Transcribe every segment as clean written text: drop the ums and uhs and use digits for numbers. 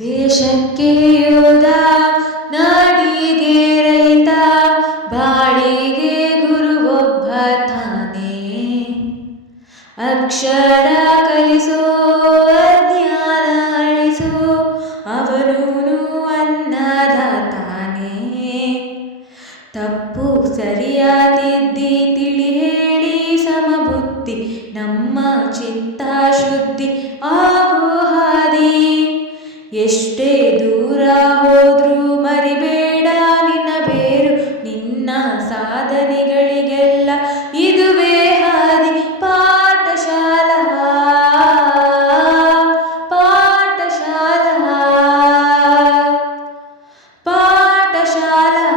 ದೇಶಕ್ಕೆ ಯೋಧ, ನಾಡಿಗೆ ರೈತ, ಬಾಳಿಗೆ ಗುರು ಒಬ್ಬ ತಾನೇ. ಅಕ್ಷರ ಕಲಿಸೋ, ಅಜ್ಞಾನ ಅಳಿಸೋ, ಅವನೂನು ಅನ್ನದಾತಾನೇ. ತಪ್ಪು ಸರಿಯ ತಿದ್ದಿ ತಿಳಿ ಹೇಳಿ ಸಮಬುದ್ಧಿ, ನಮ್ಮ ಚಿತ್ತ ಶುದ್ಧಿ ಆಗೋ ಹಾದಿ. ಎಷ್ಟೇ ದೂರ ಹೋದ್ರೂ ಮರಿಬೇಡ ನಿನ್ನ ಬೇರು, ನಿನ್ನ ಸಾಧನೆಗಳಿಗೆಲ್ಲ ಇದುವೇ ಹಾದಿ. ಪಾಠಶಾಲಾ ಪಾಠಶಾಲಾ ಪಾಠಶಾಲಾ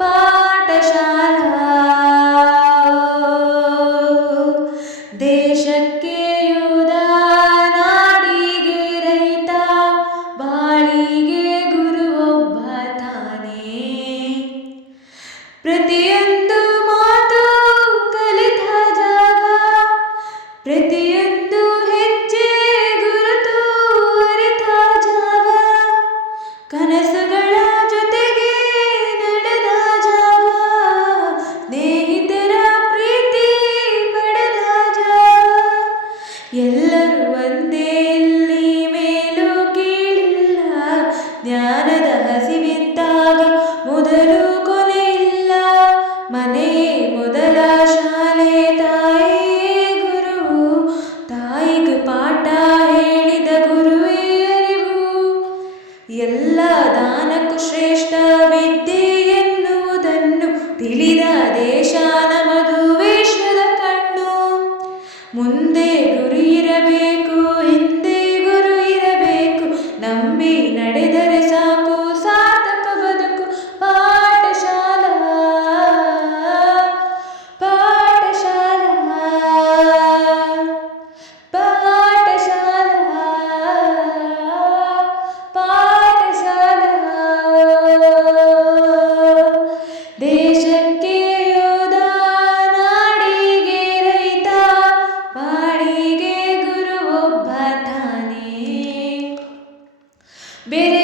ಪಾಠಶಾಲಾ. ದೇಶಕ್ಕೆ ಯೋಧ, ನಾಡಿಗೆ ರೈತ, ಬಾಳಿಗೆ ಗುರು ಒಬ್ಬ ತಾನೇ. ಪ್ರತಿಯೊಂದು ಮಾತು ಕಲಿತ ಜಾಗ, ಪ್ರತಿಯೊಂದು ಹೆಜ್ಜೆ ಗುರುತು ಅರಿತ ಜಾಗ, ಕನಸುಗಳ ಜೊತೆಗೆ ನಡೆದ ಜಾಗ, ಸ್ನೇಹಿತರ ಪ್ರೀತಿ ಪಡೆದ ಜಾಗ. ಎಲ್ಲರೂ ಒಂದೇ ಇಲ್ಲಿ, ಮೇಲೂ ಕೀಳಿಲ್ಲ, ಜ್ಞಾನದ ಹಸಿವಿದ್ದಾಗ ಮೊದಲು ಕೊನೆ ಇಲ್ಲ. ಮನೆಯೇ ಮೊದಲ ಶಾಲೆ, ತಾಯಿಯೇ ಗುರು, ತಾಯಿಗೆ ಪಾಠ ಹೇಳಿದ ಗುರುವೇ ಅರಿವು. ಎಲ್ಲ ದಾನಕ್ಕೂ ಶ್ರೇಷ್ಠ ವಿದ್ಯೆ ಎನ್ನುವುದನ್ನು ತಿಳಿದ ದೇಶ ನಮದು ವಿಶ್ವದ ಕಣ್ಣು. ಮುಂದೆ ಗುರಿ ಇರಬೇಕು, ಹಿಂದೆ ಗುರು ಇರಬೇಕು, ನಂಬಿ ನಡೆದರೆ ಸಾಕು ಸಾರ್ಥಕ ಬದುಕು. ಪಾಠಶಾಲಾ ಪಾಠಶಾಲಾ ಪಾಠಶಾಲಾ ಪಾಠಶಾಲಾ. ದೇಶಕ್ಕೆ ಯೋಧ, ನಾಡಿಗೆ ರೈತ, ಬಾಳಿಗೆ ಗುರು ಒಬ್ಬ ತಾನೇ. ಬೇರೆ